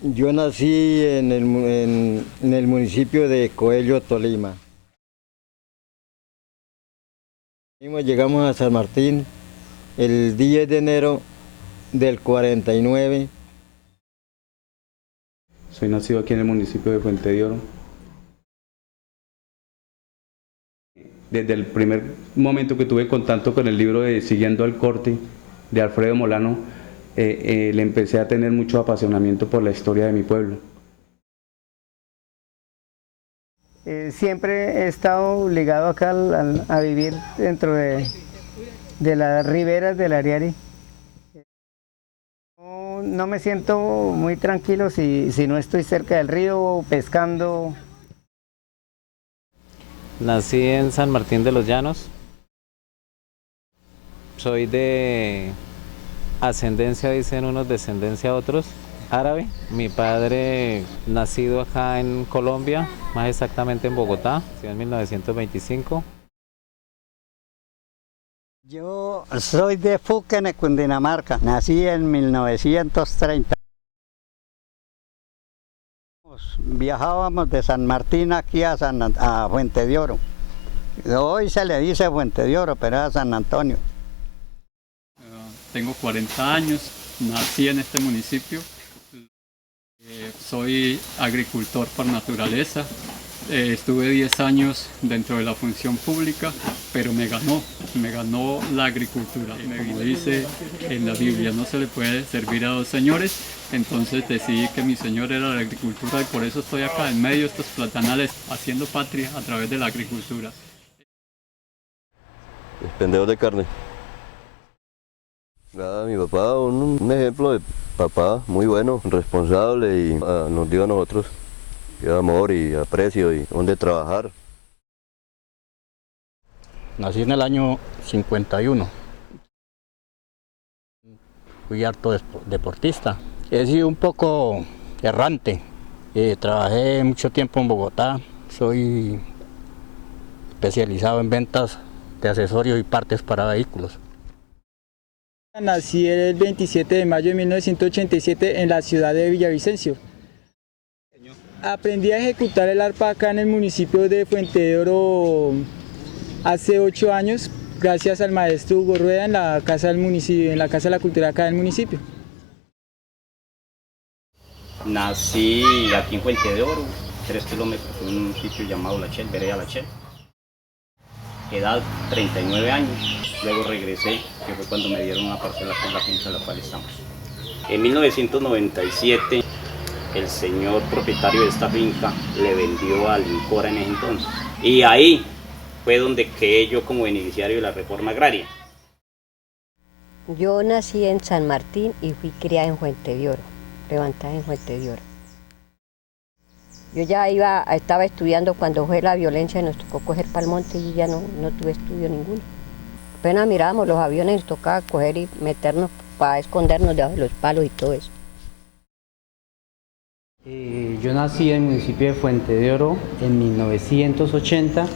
Yo nací en el municipio de Coello, Tolima. Llegamos a San Martín el 10 de enero del 49. Soy nacido aquí en el municipio de Fuente de Oro. Desde el primer momento que tuve contacto con el libro de Siguiendo al Corte de Alfredo Molano, le empecé a tener mucho apasionamiento por la historia de mi pueblo. Siempre he estado ligado acá a vivir dentro de las riberas del Ariari. No me siento muy tranquilo si no estoy cerca del río pescando. Nací en San Martín de los Llanos. Soy de ascendencia, dicen unos, descendencia otros, árabe. Mi padre, nacido acá en Colombia, más exactamente en Bogotá, nació en 1925. Yo soy de Fuquene, Cundinamarca. Nací en 1930. Viajábamos de San Martín aquí a Fuente de Oro. Hoy se le dice Fuente de Oro, pero es San Antonio. Tengo 40 años, nací en este municipio. Soy agricultor por naturaleza. Estuve 10 años dentro de la función pública, pero me ganó la agricultura. Como dice en la Biblia, no se le puede servir a dos señores, entonces decidí que mi señor era la agricultura y por eso estoy acá en medio de estos platanales haciendo patria a través de la agricultura. Vendedor de carne. Mi papá, un ejemplo de papá muy bueno, responsable y nos dio a nosotros amor y aprecio y donde trabajar. Nací en el año 51. Fui harto deportista. He sido un poco errante. Trabajé mucho tiempo en Bogotá. Soy especializado en ventas de accesorios y partes para vehículos. Nací el 27 de mayo de 1987 en la ciudad de Villavicencio. Aprendí a ejecutar el arpa acá en el municipio de Fuente de Oro hace 8 años, gracias al maestro Hugo Rueda en la Casa del Municipio, en la Casa de la Cultura acá del municipio. Nací aquí en Fuente de Oro, 3 kilómetros, en un sitio llamado La Chel, vereda La Chel. Edad 39 años, luego regresé, que fue cuando me dieron una parcela con la finca en la cual estamos. En 1997, el señor propietario de esta finca le vendió a Lincora en ese entonces. Y ahí fue donde quedé yo como beneficiario de la reforma agraria. Yo nací en San Martín y fui criada en Fuente de Oro, levantada en Fuente de Oro. Yo ya estaba estudiando cuando fue la violencia, nos tocó coger para el monte y ya no tuve estudio ninguno. Apenas mirábamos los aviones, nos tocaba coger y meternos para escondernos debajo de los palos y todo eso. Yo nací en el municipio de Fuente de Oro en 1980.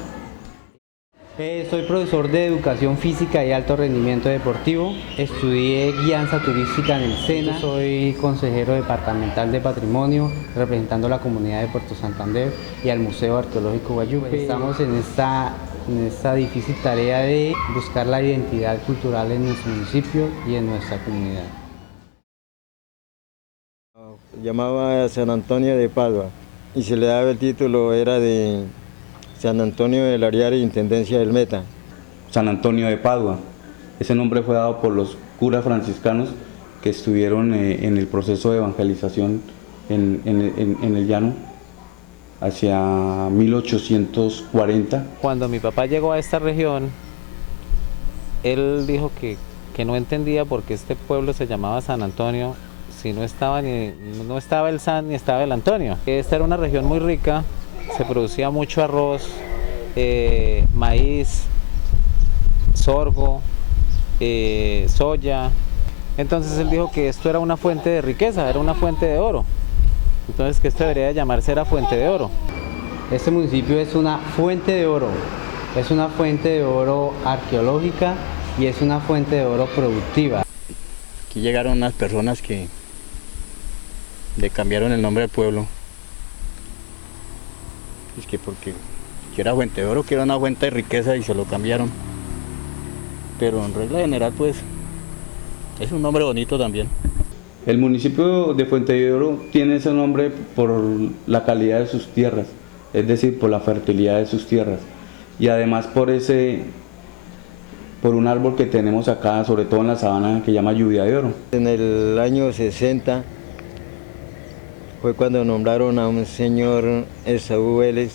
Soy profesor de educación física y alto rendimiento deportivo. Estudié guianza turística en el SENA. Soy consejero departamental de patrimonio, representando a la comunidad de Puerto Santander y al Museo Arqueológico Guayupe. Estamos en esta difícil tarea de buscar la identidad cultural en nuestro municipio y en nuestra comunidad. Llamaba a San Antonio de Padua y se le daba el título, era de San Antonio del Ariari, Intendencia del Meta. San Antonio de Padua. Ese nombre fue dado por los curas franciscanos que estuvieron en el proceso de evangelización en el llano hacia 1840. Cuando mi papá llegó a esta región, él dijo que no entendía por qué este pueblo se llamaba San Antonio, si no estaba el San ni estaba el Antonio. Esta era una región muy rica, se producía mucho arroz, maíz, sorgo, soya. Entonces él dijo que esto era una fuente de riqueza, era una fuente de oro. Entonces que esto debería llamarse era Fuente de Oro. Este municipio es una fuente de oro. Es una fuente de oro arqueológica y es una fuente de oro productiva. Aquí llegaron unas personas que le cambiaron el nombre al pueblo. Es que porque era Fuente de Oro, que era una fuente de riqueza y se lo cambiaron. Pero en regla general pues es un nombre bonito también. El municipio de Fuente de Oro tiene ese nombre por la calidad de sus tierras, es decir, por la fertilidad de sus tierras. Y además por un árbol que tenemos acá, sobre todo en la sabana, que se llama lluvia de oro. En el año 60 fue cuando nombraron a un señor Esaú Vélez,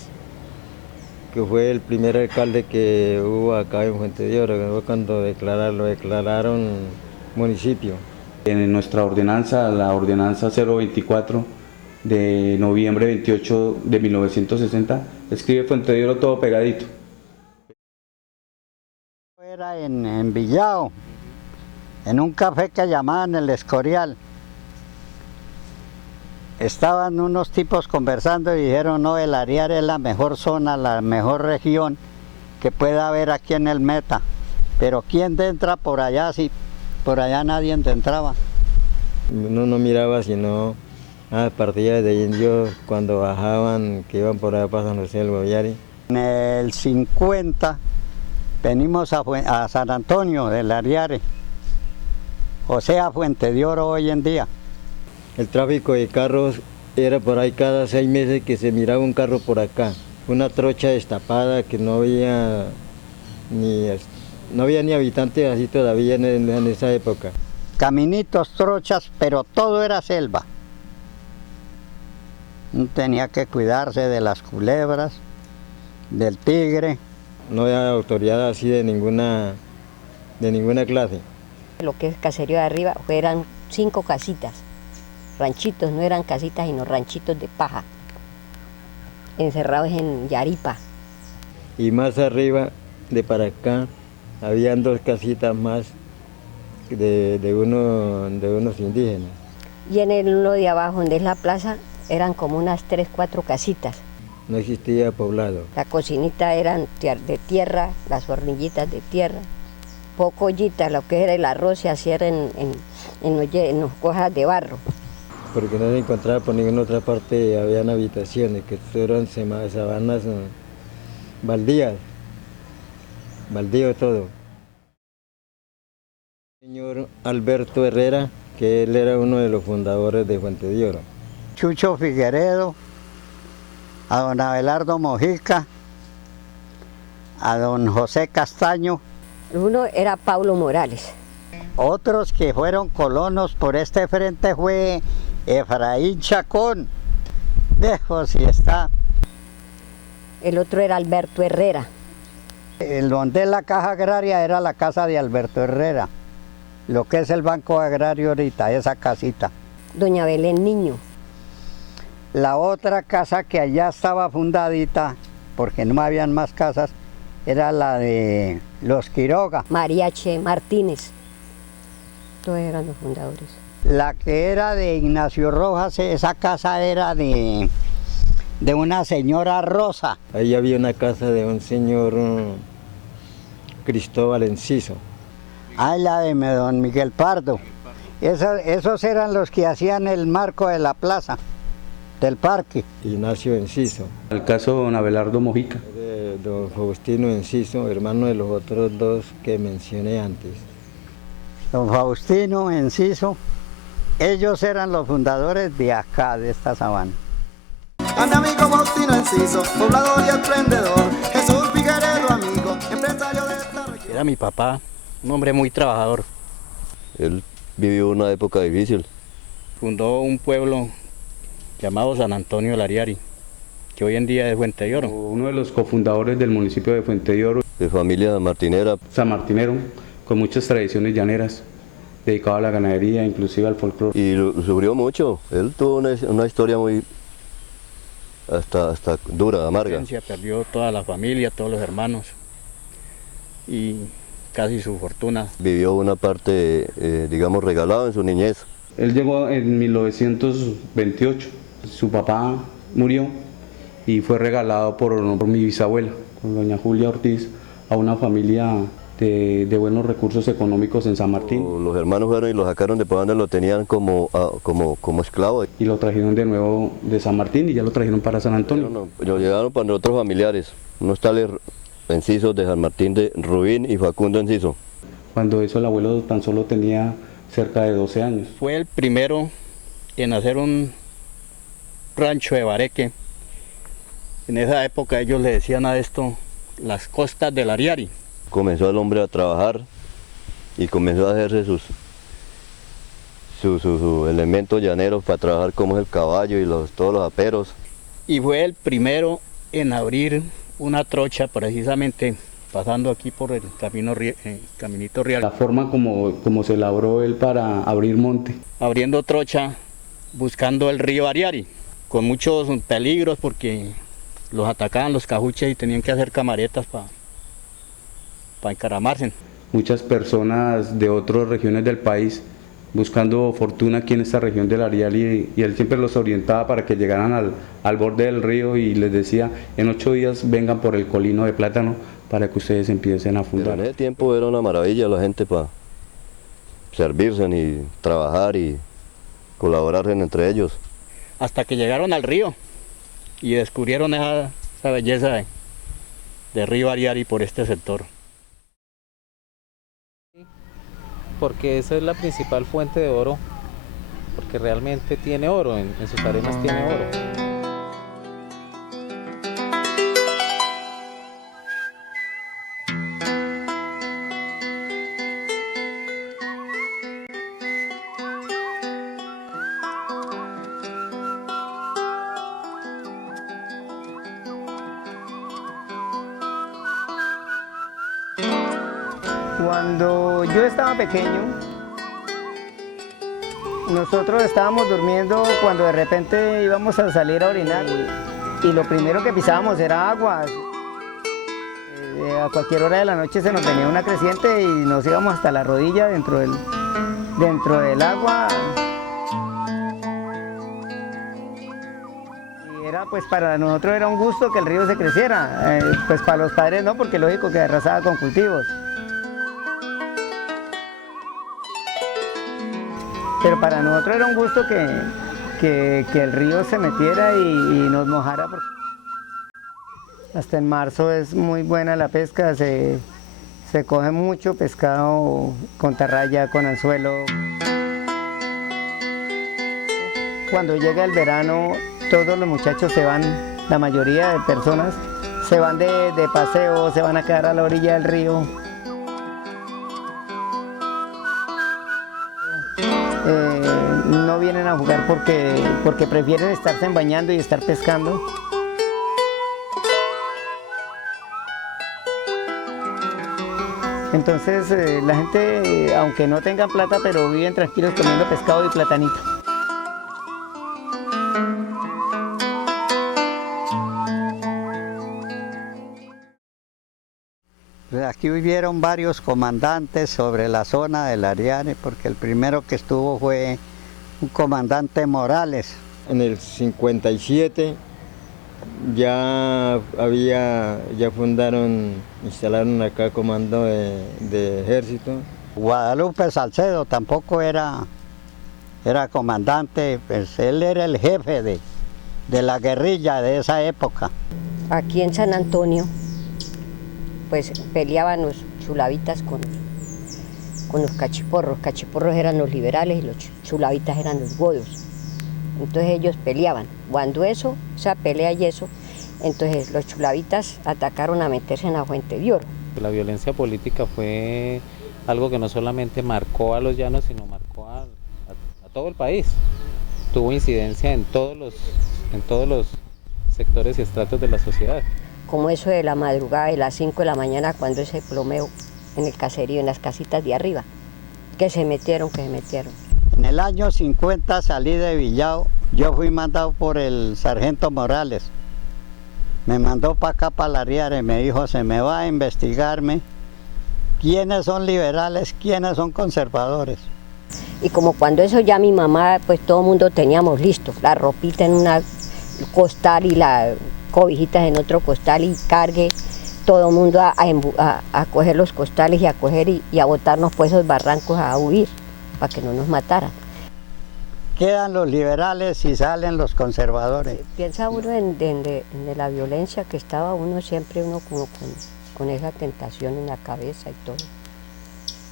que fue el primer alcalde que hubo acá en Fuente de Oro, que fue cuando lo declararon municipio. En nuestra ordenanza, la ordenanza 024 de noviembre 28 de 1960, escribe Fuente de Oro todo pegadito. Era en Villao, en un café que llamaban El Escorial. Estaban unos tipos conversando y dijeron, no, el Ariare es la mejor zona, la mejor región que pueda haber aquí en el Meta. Pero ¿quién entra por allá si por allá nadie entraba? Uno no miraba sino a partidas de indios cuando bajaban, que iban por allá para San José del Guaviare. En el 50 venimos a San Antonio del Ariare, o sea, Fuente de Oro hoy en día. El tráfico de carros era por ahí cada 6 meses que se miraba un carro por acá. Una trocha destapada que no había ni habitantes así todavía en esa época. Caminitos, trochas, pero todo era selva. Tenía que cuidarse de las culebras, del tigre. No había autoridad así de ninguna clase. Lo que es caserío de arriba eran 5 casitas, ranchitos, no eran casitas sino ranchitos de paja, encerrados en yaripa. Y más arriba, de para acá, habían 2 casitas más de unos indígenas. Y en lo de abajo, donde es la plaza, eran como unas 3, 4 casitas. No existía poblado. La cocinita eran de tierra, las hornillitas de tierra, poco ollitas, lo que era el arroz se hacía en los cojas de barro. Porque no se encontraba por ninguna otra parte, habían habitaciones, que eran sabanas baldías, baldío todo. El señor Alberto Herrera, que él era uno de los fundadores de Fuente de Oro. Chucho Figueredo, a don Abelardo Mojica, a don José Castaño. Uno era Pablo Morales. Otros que fueron colonos por este frente fue Efraín Chacón, lejos si está. El otro era Alberto Herrera. El donde la caja agraria era la casa de Alberto Herrera, lo que es el Banco Agrario ahorita, esa casita. Doña Belén Niño. La otra casa que allá estaba fundadita, porque no habían más casas, era la de los Quiroga. María Che Martínez. Todos eran los fundadores. La que era de Ignacio Rojas, esa casa era de una señora Rosa. Ahí había una casa de un señor Cristóbal Enciso. Ah, la de don Miguel Pardo. Esos eran los que hacían el marco de la plaza, del parque. Ignacio Enciso. El caso de don Abelardo Mojica. Don Faustino Enciso, hermano de los otros 2 que mencioné antes. Don Faustino Enciso, ellos eran los fundadores de acá, de esta sabana. A mi amigo Faustino Enciso, poblador y emprendedor, Jesús Figueredo, amigo, empresario de esta región. Era mi papá, un hombre muy trabajador. Él vivió una época difícil. Fundó un pueblo llamado San Antonio del Ariari, que hoy en día es Fuente de Oro. Uno de los cofundadores del municipio de Fuente de Oro. De familia martinera. Sanmartinero, con muchas tradiciones llaneras, dedicado a la ganadería, inclusive al folclore. Y sufrió mucho. Él tuvo una historia muy hasta dura, amarga. Perdió toda la familia, todos los hermanos y casi su fortuna. Vivió una parte, digamos, regalado en su niñez. Él llegó en 1928, su papá murió y fue regalado por mi bisabuela, con doña Julia Ortiz, a una familia de buenos recursos económicos en San Martín. Los hermanos fueron y lo sacaron de por donde lo tenían como esclavo. Y lo trajeron de nuevo de San Martín y ya lo trajeron para San Antonio. Lo llegaron para otros familiares, unos tales Encisos de San Martín, de Rubín y Facundo Enciso. Cuando eso el abuelo tan solo tenía cerca de 12 años. Fue el primero en hacer un rancho de bareque. En esa época ellos le decían a esto las costas del Ariari. Comenzó el hombre a trabajar y comenzó a hacerse sus elementos llaneros para trabajar, como es el caballo y todos los aperos. Y fue el primero en abrir una trocha, precisamente pasando aquí por el caminito real. La forma como se labró él para abrir monte. Abriendo trocha, buscando el río Ariari, con muchos peligros porque los atacaban los cajuches y tenían que hacer camaretas para encaramarse. Muchas personas de otras regiones del país buscando fortuna aquí en esta región del Ariari, y él siempre los orientaba para que llegaran al borde del río y les decía: en 8 días vengan por el colino de plátano para que ustedes empiecen a fundar. Pero en ese tiempo era una maravilla la gente para servirse y trabajar y colaborar entre ellos. Hasta que llegaron al río y descubrieron esa belleza de río Ariari por este sector. Porque esa es la principal fuente de oro, porque realmente tiene oro, en sus arenas tiene oro. Cuando yo estaba pequeño, nosotros estábamos durmiendo cuando de repente íbamos a salir a orinar y lo primero que pisábamos era agua. A cualquier hora de la noche se nos venía una creciente y nos íbamos hasta la rodilla dentro del agua. Y era, pues, para nosotros era un gusto que el río se creciera, pues para los padres no, porque lógico que arrasaba con cultivos. Pero para nosotros era un gusto que el río se metiera y nos mojara. Hasta en marzo es muy buena la pesca, se coge mucho pescado con tarraya, con anzuelo. Cuando llega el verano, todos los muchachos se van, la mayoría de personas se van de paseo, se van a quedar a la orilla del río. No vienen a jugar porque prefieren estarse bañando y estar pescando. Entonces la gente, aunque no tengan plata, pero viven tranquilos comiendo pescado y platanito. Aquí vivieron varios comandantes sobre la zona del Ariari, porque el primero que estuvo fue un comandante Morales. En el 57 ya instalaron acá comando de ejército. Guadalupe Salcedo tampoco era comandante, pues él era el jefe de la guerrilla de esa época. Aquí en San Antonio, pues peleaban los chulavitas con los cachiporros. Los cachiporros eran los liberales y los chulavitas eran los godos. Entonces ellos peleaban. Cuando esa pelea y eso, entonces los chulavitas atacaron a meterse en la Fuente de Oro. La violencia política fue algo que no solamente marcó a los llanos, sino marcó a todo el país. Tuvo incidencia en todos los sectores y estratos de la sociedad. Como eso de la madrugada de las 5 de la mañana, cuando ese plomeo en el caserío, en las casitas de arriba, que se metieron. En el año 50 salí de Villao, yo fui mandado por el sargento Morales. Me mandó para acá, para la Ariari, me dijo: se me va a investigarme quiénes son liberales, quiénes son conservadores. Y como cuando eso ya mi mamá, pues todo el mundo teníamos listo, la ropita en una costal y las cobijitas en otro costal y cargue todo el mundo a coger los costales y a coger y a botarnos por esos barrancos a huir, para que no nos mataran. Quedan los liberales y salen los conservadores. Piensa uno de la violencia que estaba uno siempre uno como con esa tentación en la cabeza y todo,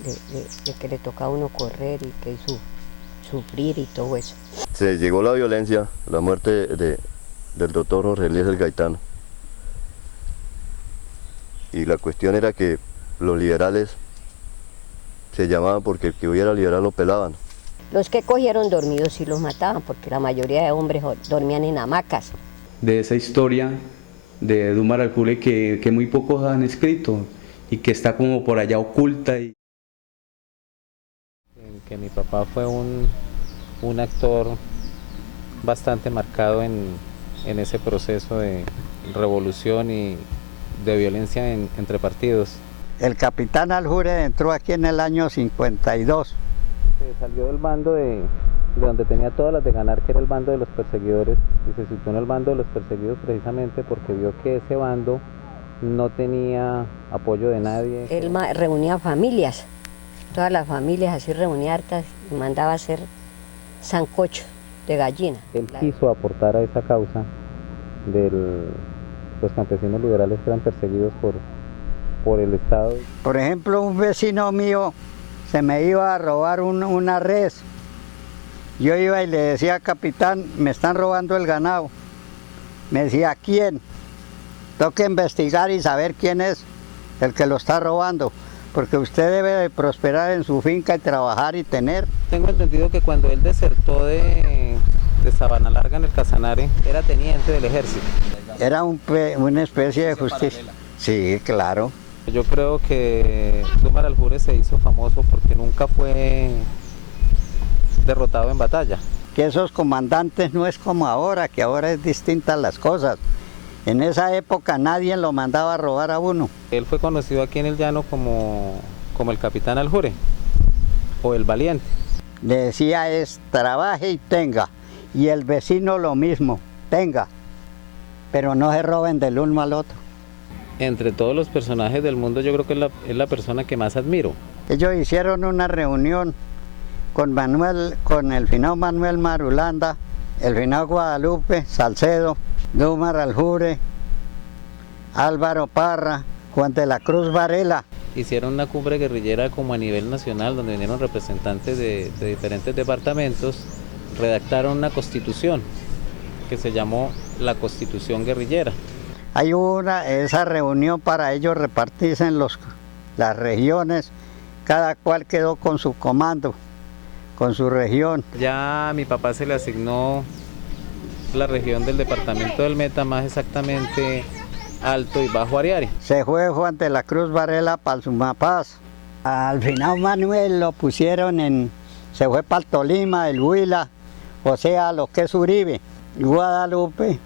de que le toca a uno correr y que sufrir y todo eso. Se llegó la violencia, la muerte del doctor Jorge Eliezer Gaitán. Y la cuestión era que los liberales se llamaban porque el que hubiera liberal lo pelaban. Los que cogieron dormidos sí los mataban, porque la mayoría de hombres dormían en hamacas. De esa historia de Dumar Aljure que muy pocos han escrito y que está como por allá oculta. Que mi papá fue un actor bastante marcado en ese proceso de revolución y de violencia entre partidos. El capitán Aljure entró aquí en el año 52. Se salió del bando de donde tenía todas las de ganar, que era el bando de los perseguidores, y se situó en el bando de los perseguidos precisamente porque vio que ese bando no tenía apoyo de nadie. Él reunía familias, todas las familias así reunía hartas y mandaba a hacer sancocho de gallina. Él quiso aportar a esa causa de los campesinos liberales que eran perseguidos por el Estado. Por ejemplo, un vecino mío se me iba a robar una res. Yo iba y le decía, capitán, me están robando el ganado. Me decía, ¿quién? Tengo que investigar y saber quién es el que lo está robando, porque usted debe de prosperar en su finca y trabajar y tener. Tengo entendido que cuando él desertó de Sabana Larga en el Casanare, era teniente del ejército. Era una especie de justicia. Sí, claro. Yo creo que Dumar Aljure se hizo famoso porque nunca fue derrotado en batalla. Que esos comandantes no es como ahora, que ahora es distintas las cosas. En esa época nadie lo mandaba a robar a uno. Él fue conocido aquí en el llano como el capitán Aljure o el valiente. Le decía es trabaje y tenga, y el vecino lo mismo, tenga, pero no se roben del uno al otro. Entre todos los personajes del mundo yo creo que es la persona que más admiro. Ellos hicieron una reunión con el finado Manuel Marulanda, el finado Guadalupe Salcedo, Dumar Aljure, Álvaro Parra, Juan de la Cruz Varela. Hicieron una cumbre guerrillera como a nivel nacional donde vinieron representantes de diferentes departamentos, redactaron una constitución que se llamó la Constitución Guerrillera. Hay esa reunión para ellos repartirse en las regiones, cada cual quedó con su comando, con su región. Ya a mi papá se le asignó la región del departamento del Meta, más exactamente Alto y Bajo Ariari. Se fue Juan de la Cruz Varela para el Sumapaz. Al final Manuel lo pusieron se fue para el Tolima, el Huila, o sea, lo que es Uribe. Guadalupe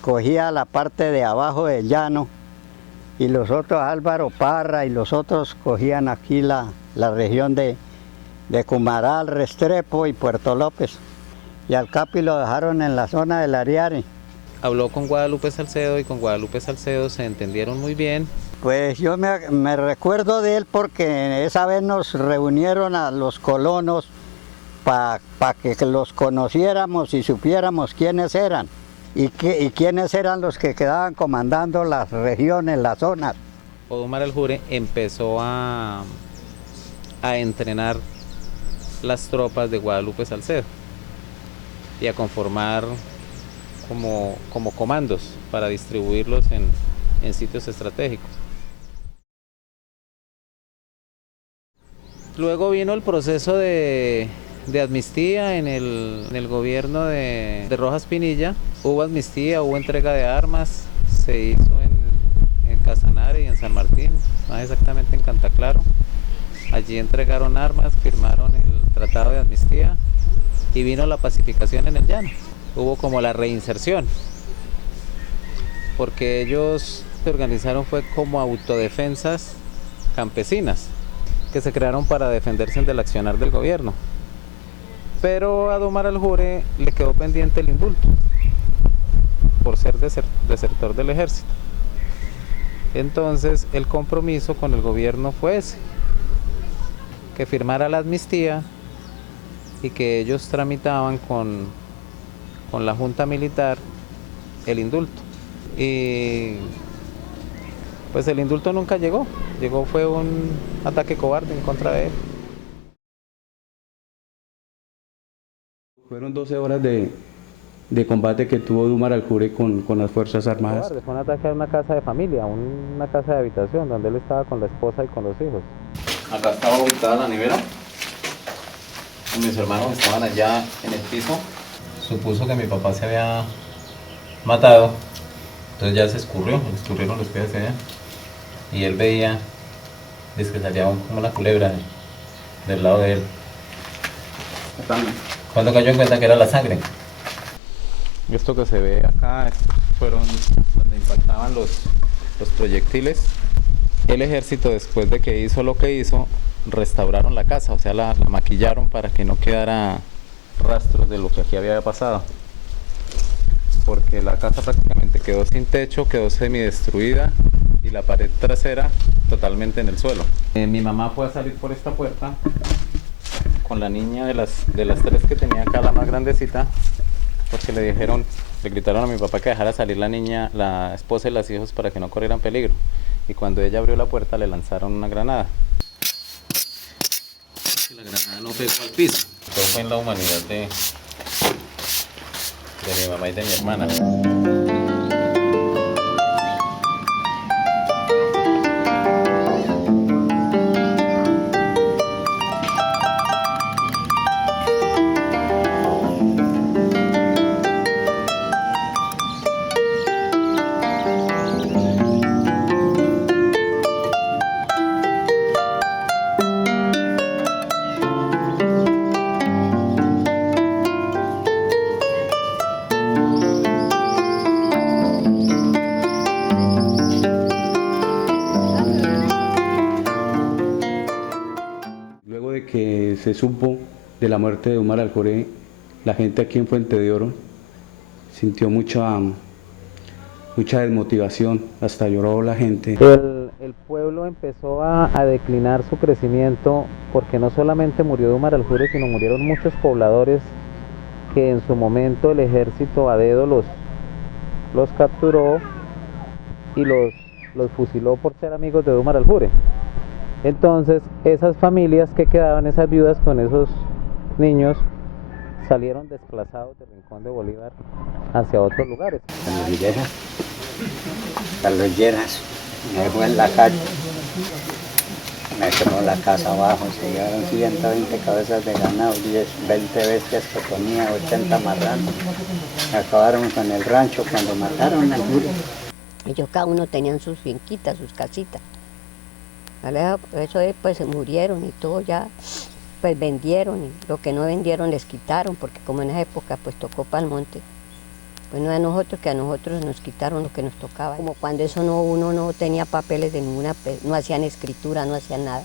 cogía la parte de abajo del llano y los otros, Álvaro Parra y los otros cogían aquí la región de Cumaral, Restrepo y Puerto López. Y al Capi lo dejaron en la zona del Ariari. Habló con Guadalupe Salcedo y con Guadalupe Salcedo se entendieron muy bien. Pues yo me recuerdo de él porque esa vez nos reunieron a los colonos para que los conociéramos y supiéramos quiénes eran y quiénes eran los que quedaban comandando las regiones, las zonas. Dumar Aljure empezó a entrenar las tropas de Guadalupe Salcedo y a conformar como comandos para distribuirlos en sitios estratégicos. Luego vino el proceso de amnistía en el gobierno de Rojas Pinilla. Hubo amnistía, hubo entrega de armas, se hizo en Casanare y en San Martín, más exactamente en Cantaclaro. Allí entregaron armas, firmaron el tratado de amnistía y vino la pacificación en el llano. Hubo como la reinserción, porque ellos se organizaron fue como autodefensas campesinas que se crearon para defenderse del accionar del gobierno. Pero a Dumar Aljure le quedó pendiente el indulto por ser desertor del ejército. Entonces el compromiso con el gobierno fue ese, que firmara la amnistía y que ellos tramitaban con la Junta Militar el indulto. Y pues el indulto nunca llegó, fue un ataque cobarde en contra de él. Fueron 12 horas de combate que tuvo Dumar al-Jure con las Fuerzas Armadas. Fue un ataque a una casa de familia, una casa de habitación donde él estaba con la esposa y con los hijos. Acá estaba ubicada la nevera. Mis hermanos estaban allá en el piso. Supuso que mi papá se había matado. Entonces ya se escurrieron los pies allá. Y él veía, dice que salía como la culebra del lado de él. Cuando cayó en cuenta que era la sangre. Esto que se ve acá fueron donde impactaban los proyectiles. El ejército, después de que hizo lo que hizo, restauraron la casa, o sea, la maquillaron para que no quedara rastros de lo que aquí había pasado. Porque la casa prácticamente quedó sin techo, quedó semidestruida y la pared trasera totalmente en el suelo. Mi mamá fue a salir por esta puerta con la niña de las tres que tenía acá, la más grandecita, porque le gritaron a mi papá que dejara salir la niña, la esposa y los hijos para que no corrieran peligro. Y cuando ella abrió la puerta le lanzaron una granada. La granada no pegó al piso. Todo fue en la humanidad de mi mamá y de mi hermana. Que se supo de la muerte de Dumar al-Jure, la gente aquí en Fuente de Oro sintió mucha desmotivación, hasta lloró la gente. El pueblo empezó a declinar su crecimiento porque no solamente murió Dumar al-Jure, sino murieron muchos pobladores que en su momento el ejército a dedo los capturó y los fusiló por ser amigos de Dumar al-Jure. Entonces esas familias que quedaban, esas viudas con esos niños, salieron desplazados del Rincón de Bolívar hacia otros lugares. Carlos Lleras, me dejó en la calle, me quemó la casa abajo, se llevaron 120 cabezas de ganado, 20 bestias que ponía, 80 marranos, acabaron con el rancho cuando mataron al Jure. Ellos cada uno tenían sus finquitas, sus casitas. Eso pues se murieron y todo ya, pues vendieron, y lo que no vendieron les quitaron, porque como en esa época pues tocó Palmonte, pues no a nosotros, que a nosotros nos quitaron lo que nos tocaba. Como cuando eso uno no tenía papeles de ninguna, no hacían escritura, no hacían nada.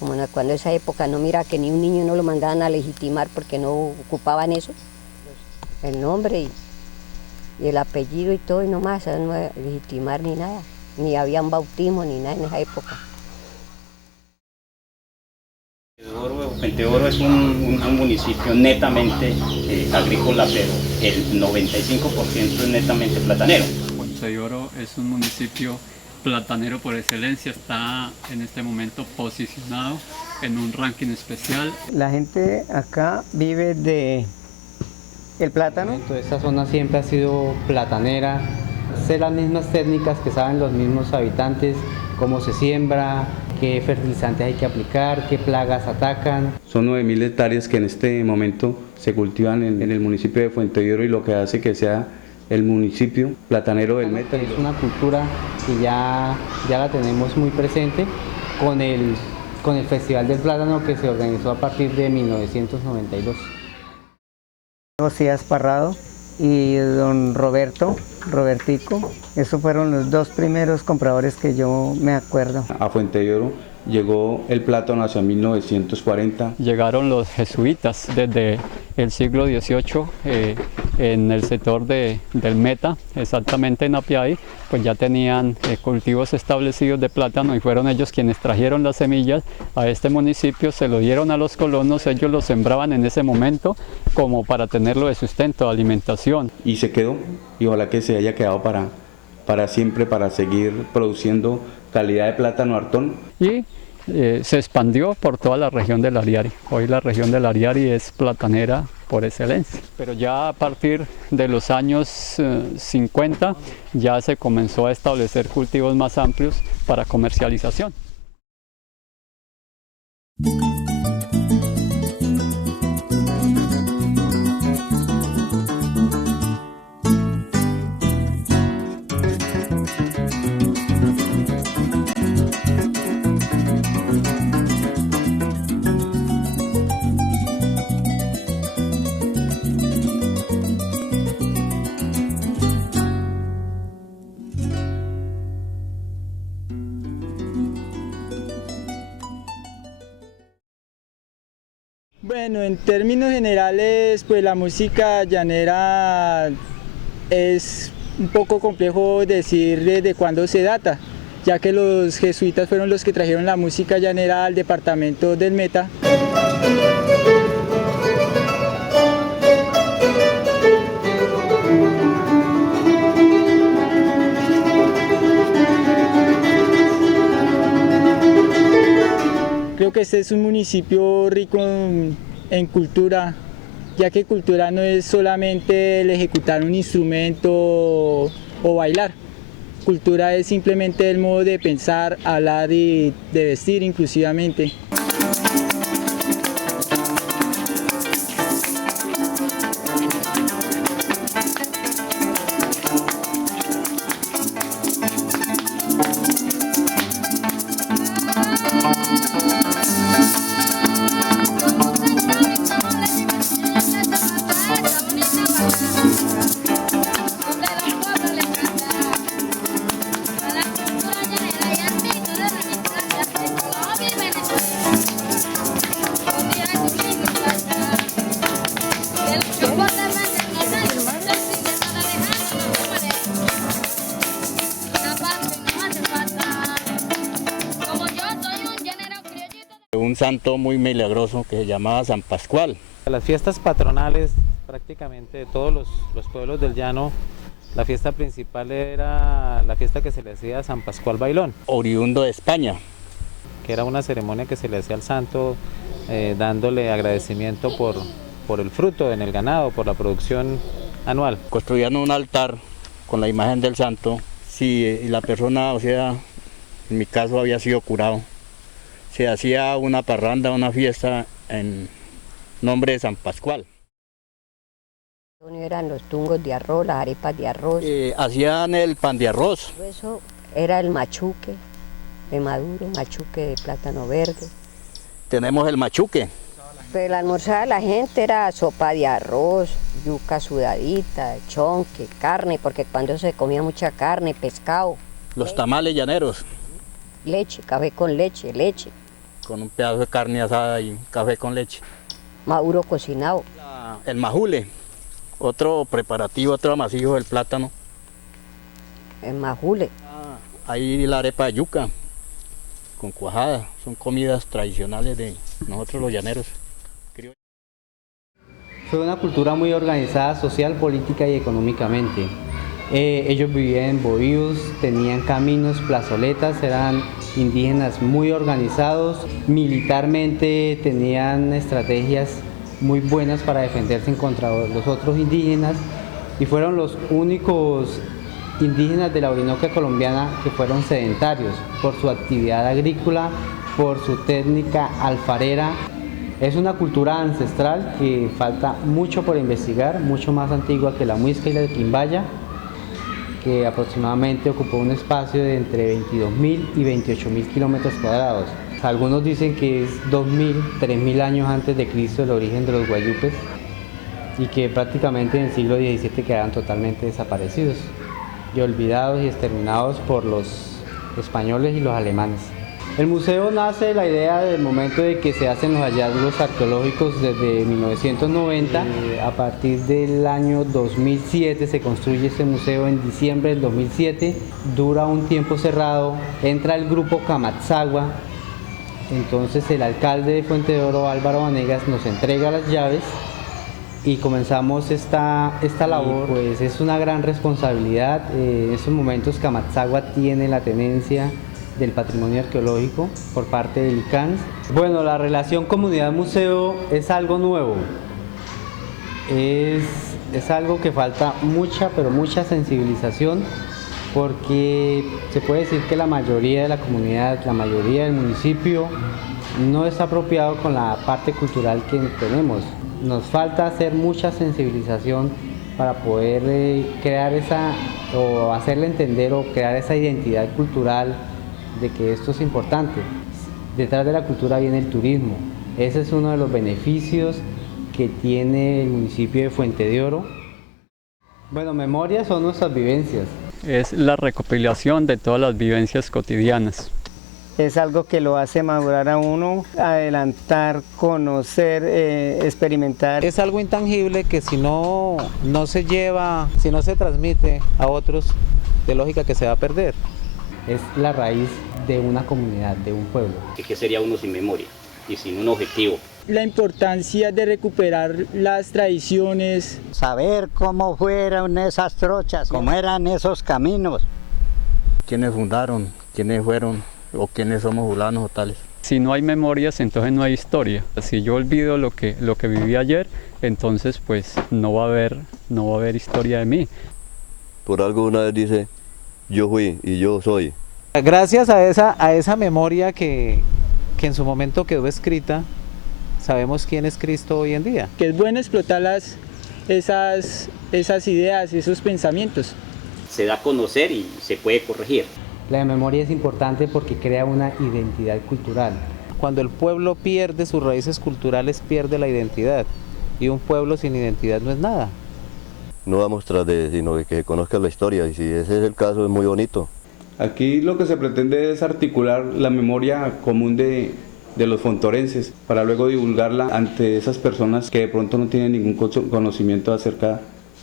Como cuando esa época no mira que ni un niño no lo mandaban a legitimar porque no ocupaban eso, el nombre y el apellido y todo, y no más, no legitimar ni nada. Ni había un bautismo ni nada en esa época. Fuente de Oro es un municipio netamente agrícola, pero el 95% es netamente platanero. Fuente de Oro es un municipio platanero por excelencia, está en este momento posicionado en un ranking especial. La gente acá vive de el plátano. Esta zona siempre ha sido platanera. Sé las mismas técnicas que saben los mismos habitantes, cómo se siembra, qué fertilizantes hay que aplicar, qué plagas atacan. Son 9.000 hectáreas que en este momento se cultivan en el municipio de Fuente de Oro, y lo que hace que sea el municipio platanero del Meta. Es una cultura que ya la tenemos muy presente con el Festival del Plátano, que se organizó a partir de 1992. Josías Parrado y don Robertico, esos fueron los dos primeros compradores que yo me acuerdo. A Fuente de Oro llegó el plátano hacia 1940. Llegaron los jesuitas desde el siglo XVIII en el sector del Meta, exactamente en Apiay, pues ya tenían cultivos establecidos de plátano y fueron ellos quienes trajeron las semillas a este municipio, se lo dieron a los colonos, ellos lo sembraban en ese momento como para tenerlo de sustento, de alimentación. Y se quedó, y ojalá que se haya quedado para siempre, para seguir produciendo calidad de plátano Artón. Y se expandió por toda la región del Ariari. Hoy la región del Ariari es platanera por excelencia. Pero ya a partir de los años 50 ya se comenzó a establecer cultivos más amplios para comercialización. Bueno, en términos generales, pues la música llanera es un poco complejo decir desde cuándo se data, ya que los jesuitas fueron los que trajeron la música llanera al departamento del Meta. Creo que este es un municipio rico en cultura, ya que cultura no es solamente el ejecutar un instrumento o bailar. Cultura es simplemente el modo de pensar, hablar y de vestir inclusivamente. Un santo muy milagroso que se llamaba San Pascual. Las fiestas patronales prácticamente de todos los pueblos del llano, la fiesta principal era la fiesta que se le hacía a San Pascual Bailón. Oriundo de España. Que era una ceremonia que se le hacía al santo dándole agradecimiento por el fruto en el ganado, por la producción anual. Construían un altar con la imagen del santo. Si la persona, o sea, en mi caso había sido curado, se hacía una parranda, una fiesta en nombre de San Pascual. Eran los tungos de arroz, las arepas de arroz. Hacían el pan de arroz. Eso era el machuque de maduro, machuque de plátano verde. Tenemos el machuque. Pero el almorzar de la gente era sopa de arroz, yuca sudadita, chonque, carne, porque cuando se comía mucha carne, pescado. Los tamales llaneros. Leche, café con leche, leche. Con un pedazo de carne asada y café con leche. Maduro cocinado. El majule, otro preparativo, otro amasijo del plátano. El majule. Ahí la arepa de yuca, con cuajada, son comidas tradicionales de nosotros los llaneros. Fue una cultura muy organizada social, política y económicamente. Ellos vivían en bohíos, tenían caminos, plazoletas, eran indígenas muy organizados, militarmente tenían estrategias muy buenas para defenderse contra los otros indígenas y fueron los únicos indígenas de la Orinoquia colombiana que fueron sedentarios por su actividad agrícola, por su técnica alfarera. Es una cultura ancestral que falta mucho por investigar, mucho más antigua que la muisca y la quimbaya, que aproximadamente ocupó un espacio de entre 22.000 y 28.000 kilómetros cuadrados. Algunos dicen que es 2.000, 3.000 años antes de Cristo el origen de los guayupes y que prácticamente en el siglo XVII quedaron totalmente desaparecidos y olvidados y exterminados por los españoles y los alemanes. El museo nace de la idea del momento de que se hacen los hallazgos arqueológicos desde 1990. A partir del año 2007 se construye este museo en diciembre del 2007. Dura un tiempo cerrado, entra el grupo Camatzagua. Entonces el alcalde de Fuente de Oro, Álvaro Vanegas, nos entrega las llaves y comenzamos esta labor. Pues es una gran responsabilidad. En estos momentos Camatzagua tiene la tenencia del patrimonio arqueológico por parte del ICANS. Bueno, la relación comunidad-museo es algo nuevo. Es algo que falta mucha, pero mucha sensibilización, porque se puede decir que la mayoría de la comunidad, la mayoría del municipio no está apropiado con la parte cultural que tenemos. Nos falta hacer mucha sensibilización para poder crear o hacerle entender o crear esa identidad cultural de que esto es importante. Detrás de la cultura viene el turismo. Ese es uno de los beneficios que tiene el municipio de Fuente de Oro. Bueno, memorias son nuestras vivencias. Es la recopilación de todas las vivencias cotidianas. Es algo que lo hace madurar a uno, adelantar, conocer, experimentar. Es algo intangible que si no se lleva, si no se transmite a otros, de lógica que se va a perder. Es la raíz de una comunidad, de un pueblo. ¿Qué sería uno sin memoria y sin un objetivo? La importancia de recuperar las tradiciones. Saber cómo fueron esas trochas, cómo eran esos caminos. ¿Quiénes fundaron? ¿Quiénes fueron? ¿O quiénes somos fulanos o tales? Si no hay memorias, entonces no hay historia. Si yo olvido lo que viví ayer, entonces pues no va a haber historia de mí. Por algo una vez dice, yo fui y yo soy. Gracias a esa memoria que en su momento quedó escrita, sabemos quién es Cristo hoy en día. Que es bueno explotar esas ideas, esos pensamientos. Se da a conocer y se puede corregir. La memoria es importante porque crea una identidad cultural. Cuando el pueblo pierde sus raíces culturales, pierde la identidad. Y un pueblo sin identidad no es nada. No vamos tras de, sino de que se conozca la historia, y si ese es el caso es muy bonito. Aquí lo que se pretende es articular la memoria común de los fontorenses para luego divulgarla ante esas personas que de pronto no tienen ningún conocimiento acerca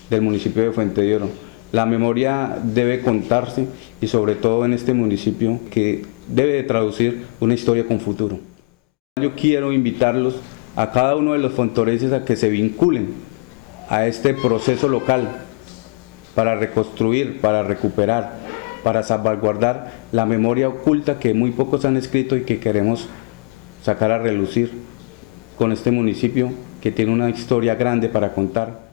del municipio de Fuente de Oro. La memoria debe contarse y sobre todo en este municipio que debe de traducir una historia con futuro. Yo quiero invitarlos a cada uno de los fontorenses a que se vinculen a este proceso local para reconstruir, para recuperar, para salvaguardar la memoria oculta que muy pocos han escrito y que queremos sacar a relucir con este municipio que tiene una historia grande para contar.